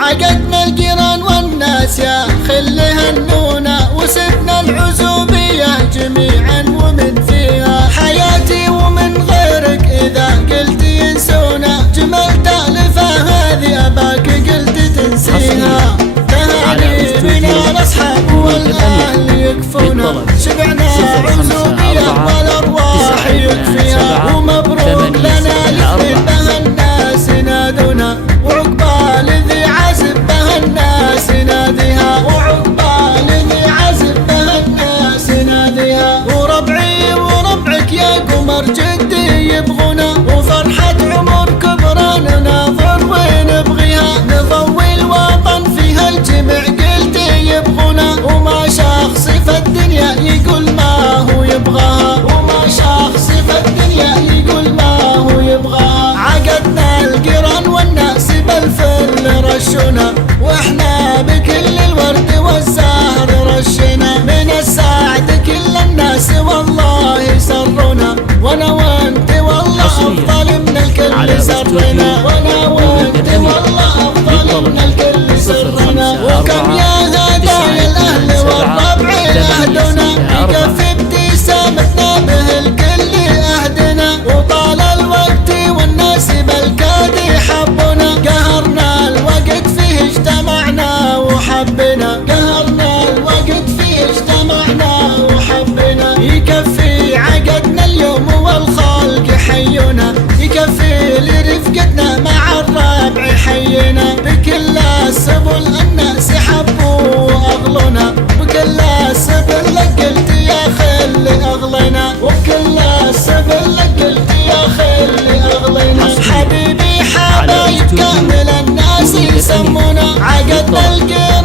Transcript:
عقدنا الجيران والناس يا خل هنونا، وسبنا العزوبية جميعا ومن فيها حياتي ومن غيرك إذا قلت ينسونا، جمل تألفة هذه أباك قلت تنسيها، تهاني من الأصحاب والأهل يكفونا، شبعنا عزوبية والأرواح يكفيها، ومبروك لنا الاثنين بها الناس ينادونا، وعقبال ذي عزب بها الناس يناديها، وعقبال ذي عزب بها الناس يناديها، وربعي وربعك يا قمر جدي يبغونا، وفرحة عمر كبرى نناظر ونبغيها، نضوي الوطن فيها الجميع قلت يبغونا، وما شخص في الدنيا يقول ما هو يبغاها، وما شخص في الدنيا يقول ما هو يبغاها، عقدنا القران والناس بالفل رشونا، واحنا بكل الورد والزهر رشنا، من السعد كل الناس والله يسرونا، وانا وانت والله افضل من الكل سرنا، وانا وانت والله افضل من الكل سرنا، وكم يا هدايا الاهل والربع يهدونا، يكفي ابتسامتنا به الكل اهدنا، وطال الوقت والناس بالكاد يحبونا، قهرنا الوقت فيه اجتمعنا وحبنا، قهرنا الوقت فيه اجتمعنا وحبنا، يكفي عقدنا اليوم والخلق يحيونا، يكفي لرفقتنا مع الربع يحيينا، بكل السبل الناس حبوا واغلونا، بكل السبل قلت يا خل اغلينا، وبكل السبل قلت يا خل اغلينا، حبيبي حبايب كامل الناس يسمونا، عقدنا القلب